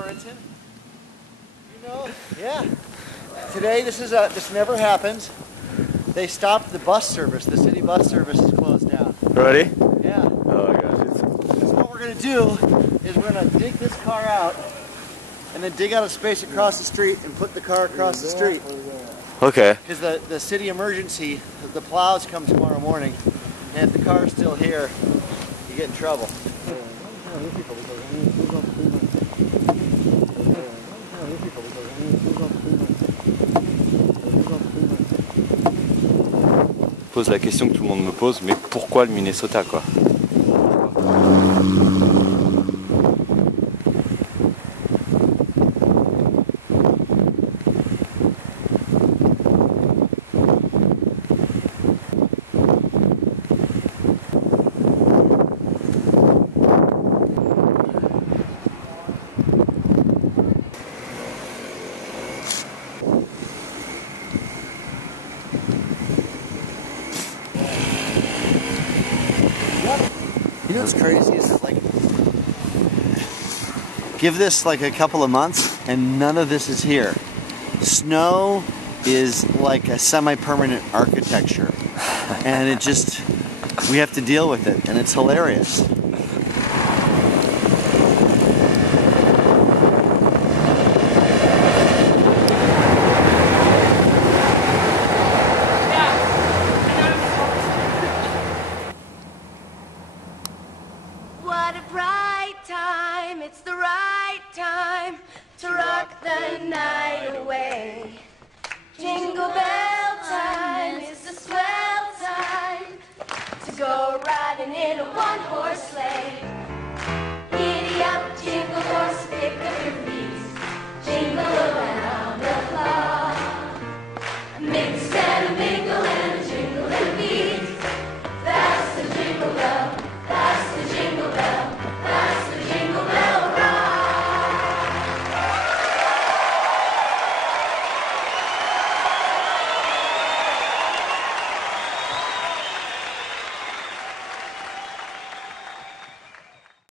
Warrington. You know, yeah. Today, this never happens. They stopped the bus service. The city bus service is closed down. Ready? Yeah. Oh my gosh. So what we're gonna do is we're gonna dig this car out, and then dig out a space across the street and put the car across the street. Okay. Because the city emergency, the plows come tomorrow morning, and if the car's still here, you get in trouble. Pose la question que tout le monde me pose, mais pourquoi le Minnesota quoi? You know what's crazy is that, like, give this like a couple of months and none of this is here. Snow is like a semi-permanent architecture, and it just, we have to deal with it, and it's hilarious. What a bright time, it's the right time to rock the night away. Jingle bell time, it's the swell time to go riding in a one-horse sleigh. Giddy up, jingle horse, pick up your feet, jingle around.